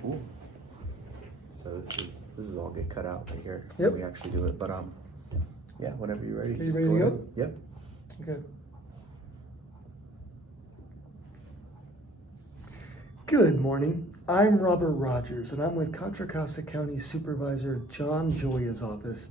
Cool. So this is all get cut out right here. Yep. We actually do it, but yeah, whenever you're ready. Okay, you ready to go? Yep. Okay. Good morning. I'm Robert Rogers, and I'm with Contra Costa County Supervisor John Joya's office,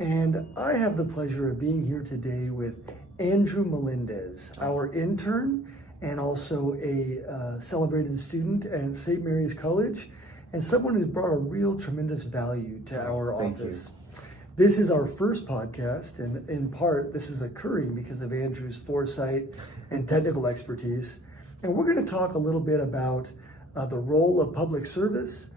and I have the pleasure of being here today with Andrew Melendez, our intern, and also a celebrated student at St. Mary's College, and someone who's brought a real tremendous value to our office. This is our first podcast, and in part, this is occurring because of Andrew's foresight and technical expertise. And we're going to talk a little bit about the role of public service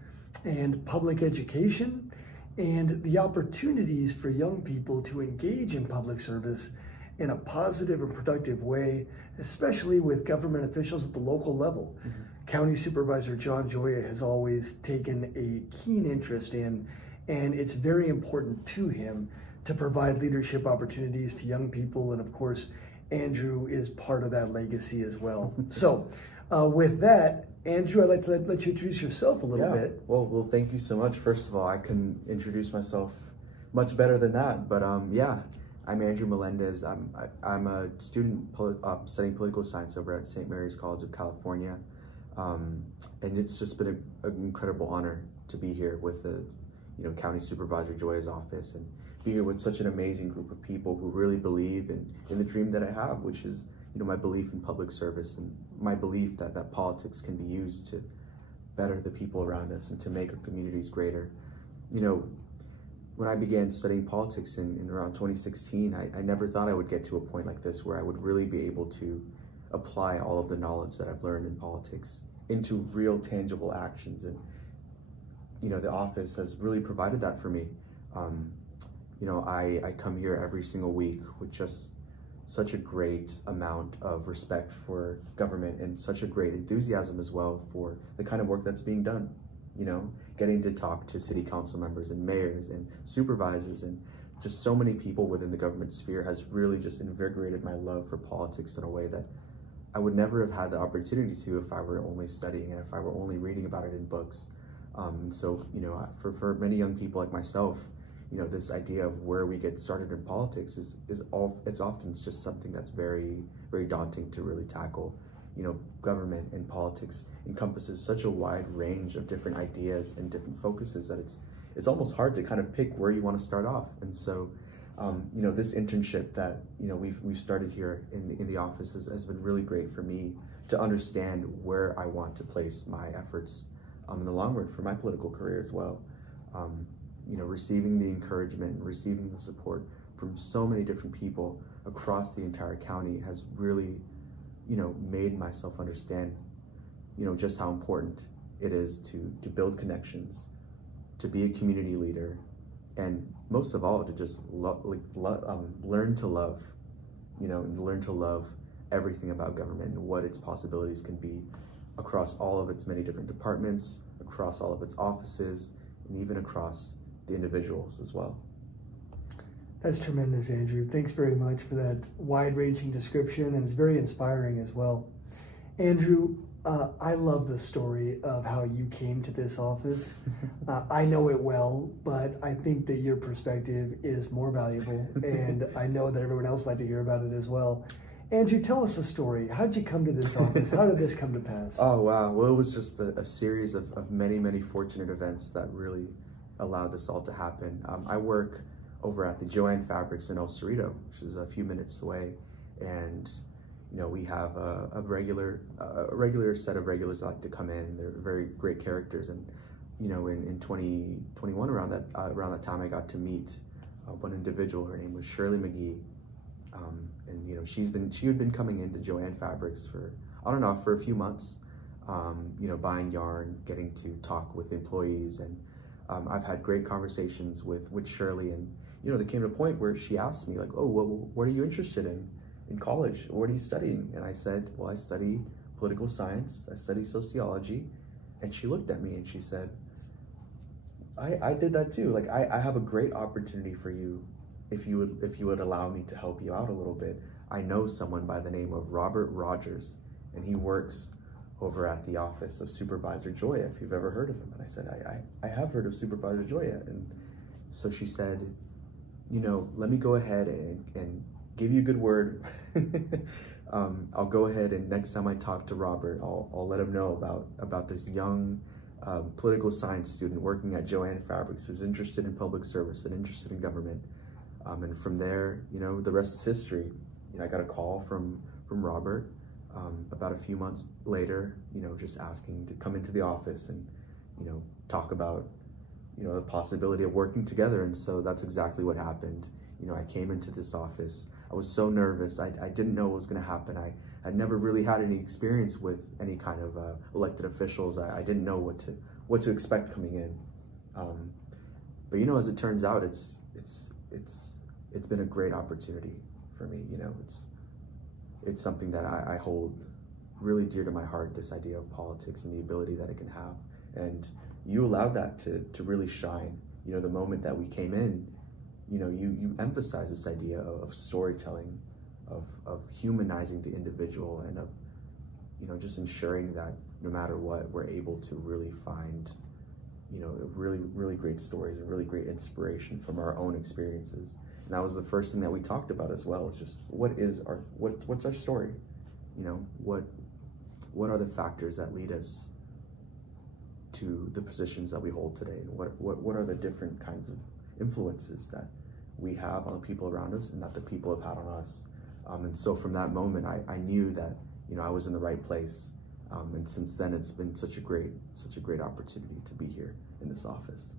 and public education and the opportunities for young people to engage in public service in a positive and productive way, especially with government officials at the local level. Mm-hmm. County Supervisor John Joya has always taken a keen interest in, and it's very important to him to provide leadership opportunities to young people. And of course, Andrew is part of that legacy as well. So with that, Andrew, I'd like to let you introduce yourself a little bit. Well, thank you so much. First of all, I can introduce myself much better than that, but yeah, I'm Andrew Melendez. I'm a student studying political science over at St. Mary's College of California, and it's just been an incredible honor to be here with the County Supervisor Joya's office and be here with such an amazing group of people who really believe in the dream that I have, which is my belief in public service and my belief that politics can be used to better the people around us and to make our communities greater. When I began studying politics in around 2016, I never thought I would get to a point like this where I would really be able to apply all of the knowledge that I've learned in politics into real tangible actions. And the office has really provided that for me. I come here every single week with just such a great amount of respect for government and such a great enthusiasm as well for the kind of work that's being done. Getting to talk to city council members and mayors and supervisors and just so many people within the government sphere has really just invigorated my love for politics in a way that I would never have had the opportunity to if I were only studying and if I were only reading about it in books. So for many young people like myself, this idea of where we get started in politics it's often just something that's very, very daunting to really tackle. Government and politics encompasses such a wide range of different ideas and different focuses that it's almost hard to kind of pick where you want to start off. And so, this internship that we've started here in the office has been really great for me to understand where I want to place my efforts in the long run for my political career as well. Receiving the encouragement and receiving the support from so many different people across the entire county has really, made myself understand, just how important it is to build connections, to be a community leader, and most of all, to just learn to love, and learn to love everything about government and what its possibilities can be across all of its many different departments, across all of its offices, and even across the individuals as well. That's tremendous, Andrew. Thanks very much for that wide-ranging description, and it's very inspiring as well. Andrew, I love the story of how you came to this office. I know it well, but I think that your perspective is more valuable, and I know that everyone else would like to hear about it as well. Andrew, tell us a story. How did you come to this office? How did this come to pass? Oh, wow. Well, it was just a series of many, many fortunate events that really allowed this all to happen. I work over at the Jo-Ann Fabrics in El Cerrito, which is a few minutes away, and we have a regular set of regulars that like to come in. They're very great characters, and in 2021 around that time, I got to meet one individual. Her name was Shirley McGee, and she had been coming into Jo-Ann Fabrics for on and off for a few months, buying yarn, getting to talk with employees, and I've had great conversations with Shirley, and there came to a point where she asked me, like, oh, well, what are you interested in college? What are you studying? And I said, well, I study political science, I study sociology. And she looked at me and she said, I did that too. Like, I have a great opportunity for you if you would allow me to help you out a little bit. I know someone by the name of Robert Rogers, and he works over at the office of Supervisor Joya, if you've ever heard of him. And I said, I have heard of Supervisor Joya. And so she said, you know, let me go ahead and give you a good word. I'll go ahead and next time I talk to Robert, I'll let him know about this young political science student working at Jo-Ann Fabrics who's interested in public service and interested in government. And from there, you know, the rest is history. You know, I got a call from Robert about a few months later, you know, just asking to come into the office and, you know, talk about, you know, the possibility of working together. And so that's exactly what happened. You know, I came into this office. I was so nervous. I didn't know what was going to happen. I'd never really had any experience with any kind of elected officials. I didn't know what to expect coming in. But you know, as it turns out, it's been a great opportunity for me. You know, it's something that I hold really dear to my heart, this idea of politics and the ability that it can have. And you allowed that to really shine. You know, the moment that we came in, you know, you emphasize this idea of storytelling, of humanizing the individual, and of, you know, just ensuring that no matter what, we're able to really find, you know, really, really great stories and really great inspiration from our own experiences. And that was the first thing that we talked about as well, is just what's our story? You know, what are the factors that lead us to the positions that we hold today? And what are the different kinds of influences that we have on the people around us and that the people have had on us? And so from that moment, I knew that, you know, I was in the right place. And since then, it's been such a great opportunity to be here in this office.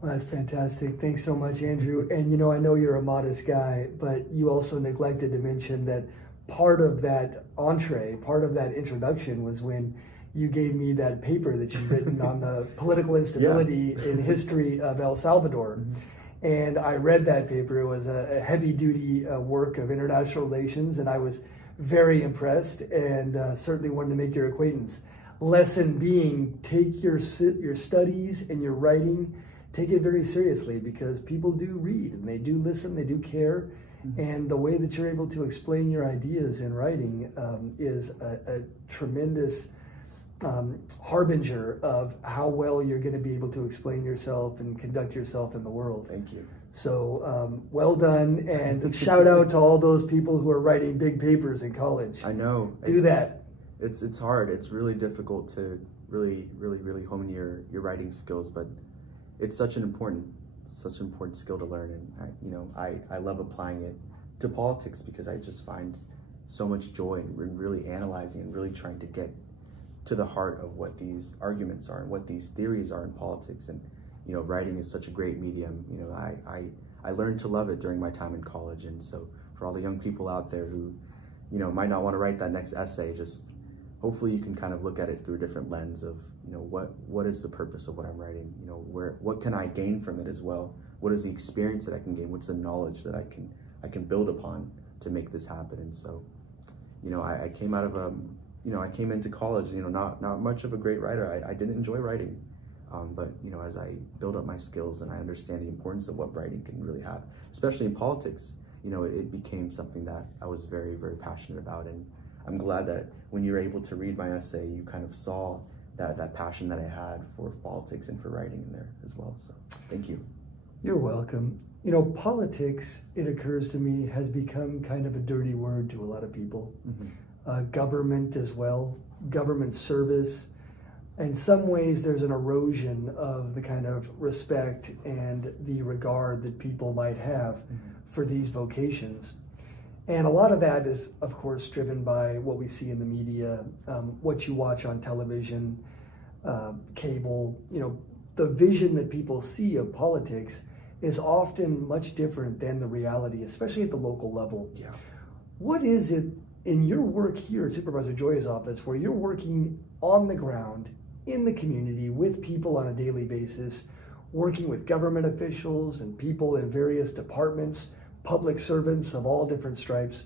Well, that's fantastic. Thanks so much, Andrew. And, you know, I know you're a modest guy, but you also neglected to mention that part of that entree, part of that introduction was when you gave me that paper that you've written on the political instability in history of El Salvador. Mm-hmm. And I read that paper. It was a heavy-duty work of international relations, and I was very impressed and certainly wanted to make your acquaintance. Lesson being, take your studies and your writing, take it very seriously, because people do read and they do listen, they do care. Mm-hmm. And the way that you're able to explain your ideas in writing is a tremendous harbinger of how well you're going to be able to explain yourself and conduct yourself in the world. Thank you. So well done, and shout out to all those people who are writing big papers in college. I know. Do that. It's hard. It's really difficult to really hone your writing skills, but it's such an important skill to learn. And I love applying it to politics, because I just find so much joy in really analyzing and really trying to get to the heart of what these arguments are and what these theories are in politics. And, you know, writing is such a great medium. You know, I learned to love it during my time in college. And so for all the young people out there who, you know, might not want to write that next essay, just hopefully you can kind of look at it through a different lens of, you know, what is the purpose of what I'm writing? You know, what can I gain from it as well? What is the experience that I can gain? What's the knowledge that I can build upon to make this happen? And so, you know, I came out of I came into college, you know, not much of a great writer. I didn't enjoy writing. But, you know, as I build up my skills and I understand the importance of what writing can really have, especially in politics, you know, it became something that I was very, very passionate about. And I'm glad that when you were able to read my essay, you kind of saw that passion that I had for politics and for writing in there as well. So thank you. You're welcome. You know, politics, it occurs to me, has become kind of a dirty word to a lot of people. Mm-hmm. Government as well, government service. In some ways, there's an erosion of the kind of respect and the regard that people might have for these vocations. And a lot of that is, of course, driven by what we see in the media, what you watch on television, cable. You know, the vision that people see of politics is often much different than the reality, especially at the local level. Yeah. What is it in your work here at Supervisor Joya's office, where you're working on the ground, in the community, with people on a daily basis, working with government officials and people in various departments, public servants of all different stripes?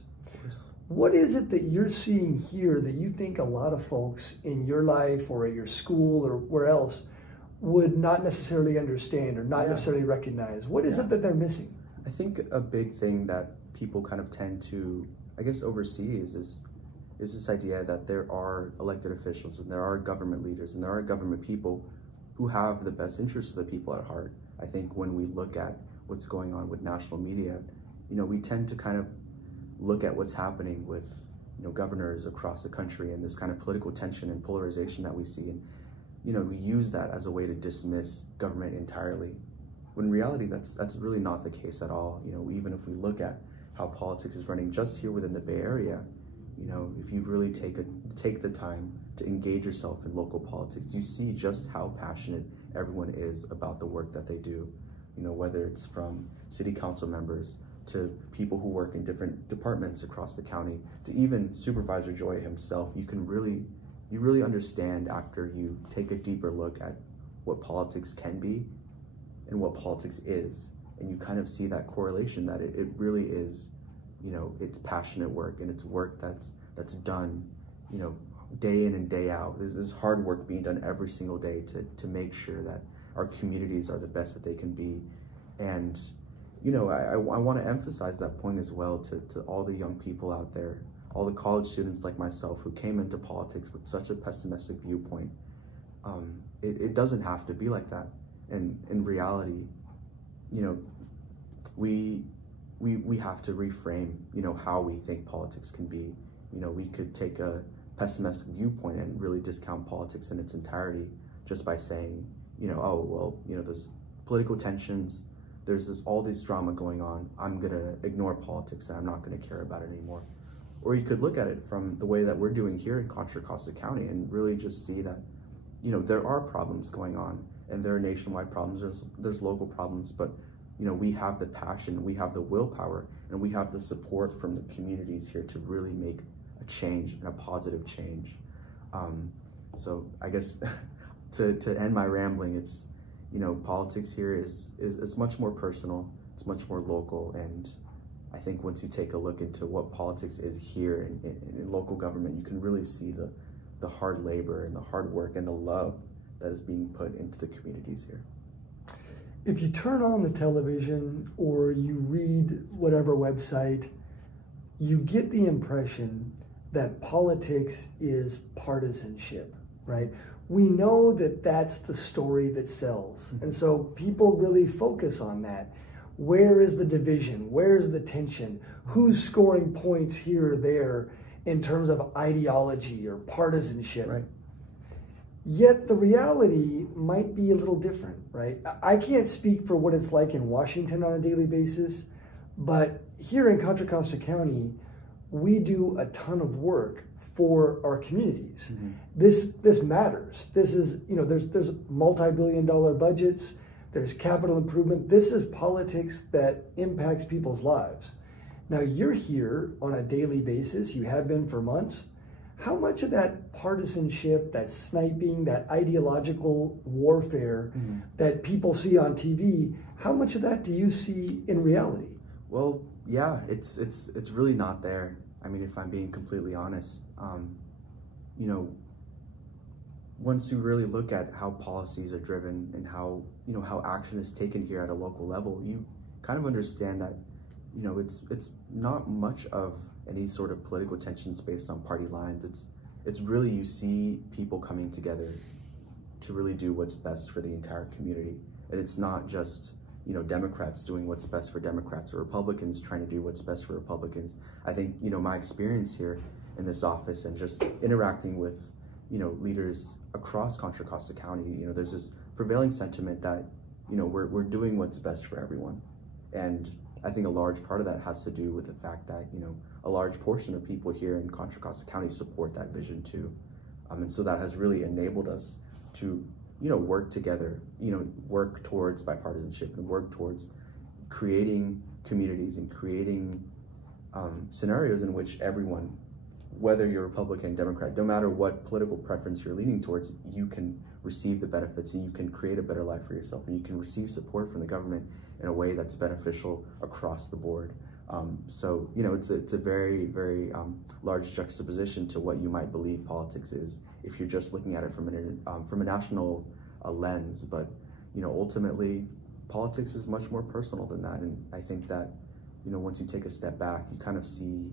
What is it that you're seeing here that you think a lot of folks in your life or at your school or where else would not necessarily understand or not necessarily recognize? What is it that they're missing? I think a big thing that people kind of tend to, I guess, oversee is is this idea that there are elected officials and there are government leaders and there are government people who have the best interests of the people at heart. I think when we look at what's going on with national media, we tend to kind of look at what's happening with governors across the country and this kind of political tension and polarization that we see, and we use that as a way to dismiss government entirely, when in reality that's really not the case at all. Even if we look at how politics is running just here within the Bay Area, if you really take the time to engage yourself in local politics, you see just how passionate everyone is about the work that they do. Whether it's from city council members to people who work in different departments across the county, to even Supervisor Joya himself, you really understand after you take a deeper look at what politics can be and what politics is, and you kind of see that correlation, that it really is, it's passionate work, and it's work that's done, day in and day out. There's this hard work being done every single day to make sure that our communities are the best that they can be. And I want to emphasize that point as well to all the young people out there, all the college students like myself who came into politics with such a pessimistic viewpoint. It doesn't have to be like that. And in reality, we have to reframe, how we think politics can be. We could take a pessimistic viewpoint and really discount politics in its entirety just by saying, oh, well, there's political tensions, there's all this drama going on, I'm gonna ignore politics and I'm not gonna care about it anymore. Or you could look at it from the way that we're doing here in Contra Costa County and really just see that, there are problems going on, and there are nationwide problems, there's local problems, but we have the passion, we have the willpower, and we have the support from the communities here to really make a change, and a positive change. So I guess to end my rambling, it's, politics here is much more personal, it's much more local, and I think once you take a look into what politics is here in local government, you can really see the hard labor and the hard work and the love that is being put into the communities here. If you turn on the television or you read whatever website, you get the impression that politics is partisanship, right? We know that that's the story that sells. And so people really focus on that. Where is the division? Where's the tension? Who's scoring points here or there in terms of ideology or partisanship? Right. Yet the reality might be a little different, right? I can't speak for what it's like in Washington on a daily basis, but here in Contra Costa County, we do a ton of work for our communities. Mm-hmm. This matters. This is, there's multi-billion-dollar budgets, there's capital improvement. This is politics that impacts people's lives. Now, you're here on a daily basis, you have been for months. How much of that partisanship, that sniping, that ideological warfare that people see on TV, how much of that do you see in reality? Well, yeah, it's really not there. I mean, if I'm being completely honest, once you really look at how policies are driven and how action is taken here at a local level, you kind of understand that, it's not much of any sort of political tensions based on party lines. It's really, you see people coming together to really do what's best for the entire community. And it's not just, Democrats doing what's best for Democrats or Republicans trying to do what's best for Republicans. I think, my experience here in this office and just interacting with, leaders across Contra Costa County, there's this prevailing sentiment that, we're doing what's best for everyone. And I think a large part of that has to do with the fact that, a large portion of people here in Contra Costa County support that vision too. And so that has really enabled us to, work together, work towards bipartisanship and work towards creating communities and creating scenarios in which everyone, whether you're Republican, Democrat, no matter what political preference you're leaning towards, you can receive the benefits and you can create a better life for yourself, and you can receive support from the government in a way that's beneficial across the board. So, it's a very, very large juxtaposition to what you might believe politics is if you're just looking at it from a national lens. But, ultimately, politics is much more personal than that. And I think that, once you take a step back, you kind of see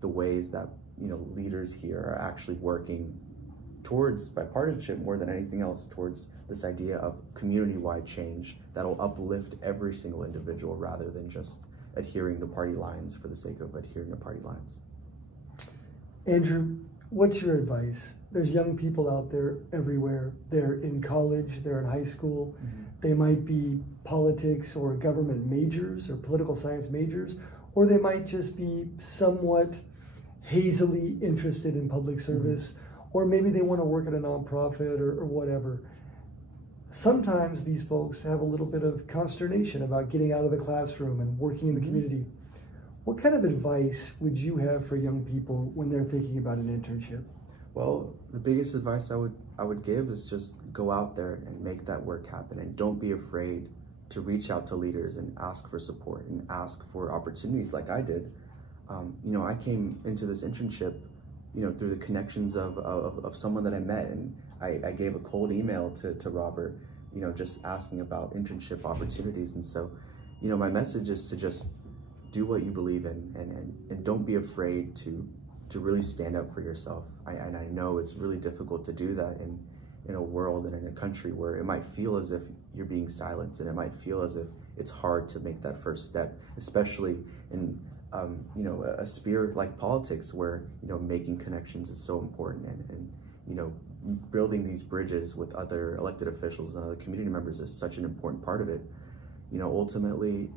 the ways that leaders here are actually working towards bipartisanship more than anything else, towards this idea of community-wide change that'll uplift every single individual rather than just adhering to party lines for the sake of adhering to party lines. Andrew, what's your advice? There's young people out there everywhere. They're in college, they're in high school. Mm-hmm. They might be politics or government majors or political science majors, or they might just be somewhat hazily interested in public service, or maybe they want to work at a nonprofit or whatever. Sometimes these folks have a little bit of consternation about getting out of the classroom and working in the community. What kind of advice would you have for young people when they're thinking about an internship? Well, the biggest advice I would give is just go out there and make that work happen, and don't be afraid to reach out to leaders and ask for support and ask for opportunities like I did. I came into this internship, through the connections of someone that I met, and I gave a cold email to Robert, just asking about internship opportunities. And so, my message is to just do what you believe in, and don't be afraid to really stand up for yourself. And I know it's really difficult to do that in a world and in a country where it might feel as if you're being silenced, and it might feel as if it's hard to make that first step, especially in a sphere like politics where making connections is so important, and building these bridges with other elected officials and other community members is such an important part of it. Ultimately,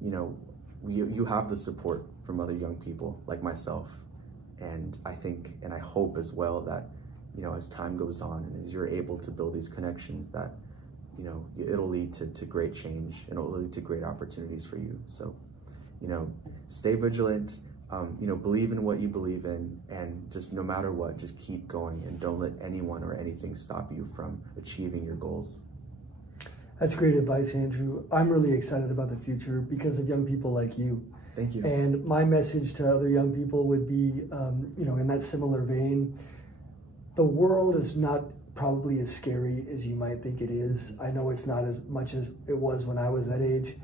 you have the support from other young people like myself, and I think and I hope as well that as time goes on and as you're able to build these connections, that it'll lead to great change, and it'll lead to great opportunities for you. So stay vigilant, believe in what you believe in, and just no matter what, just keep going, and don't let anyone or anything stop you from achieving your goals. That's great advice, Andrew. I'm really excited about the future because of young people like you. Thank you. And my message to other young people would be, in that similar vein, the world is not probably as scary as you might think it is. I know it's not as much as it was when I was that age.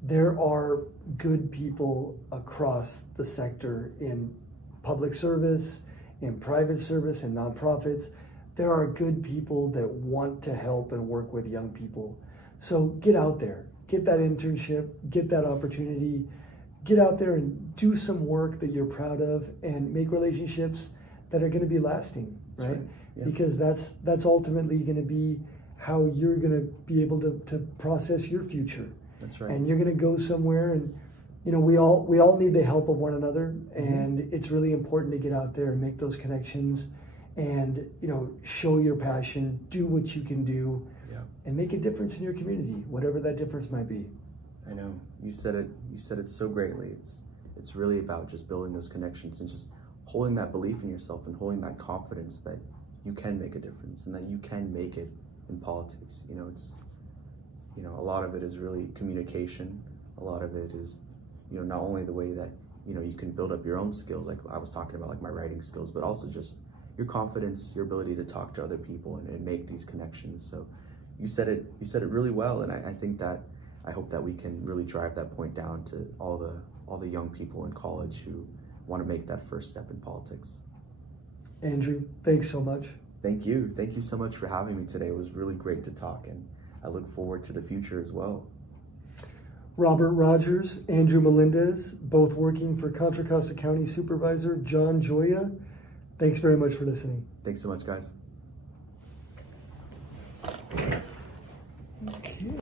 There are good people across the sector in public service, in private service, in nonprofits. There are good people that want to help and work with young people. So get out there, get that internship, get that opportunity, get out there and do some work that you're proud of, and make relationships that are going to be lasting, right? Yeah. Because that's ultimately going to be how you're going to be able to process your future. That's right. And you're going to go somewhere, and we all need the help of one another, and it's really important to get out there and make those connections, and show your passion, do what you can do, and make a difference in your community, whatever that difference might be. I know you said it so greatly. It's really about just building those connections and just holding that belief in yourself and holding that confidence that you can make a difference and that you can make it in politics. A lot of it is really communication. A lot of it is, not only the way that, you can build up your own skills, like I was talking about, like my writing skills, but also just your confidence, your ability to talk to other people and make these connections. So you said it really well. And I hope that we can really drive that point down to all the young people in college who want to make that first step in politics. Andrew, thanks so much. Thank you. Thank you so much for having me today. It was really great to talk, and I look forward to the future as well. Robert Rogers, Andrew Melendez, both working for Contra Costa County Supervisor John Gioia. Thanks very much for listening. Thanks so much, guys.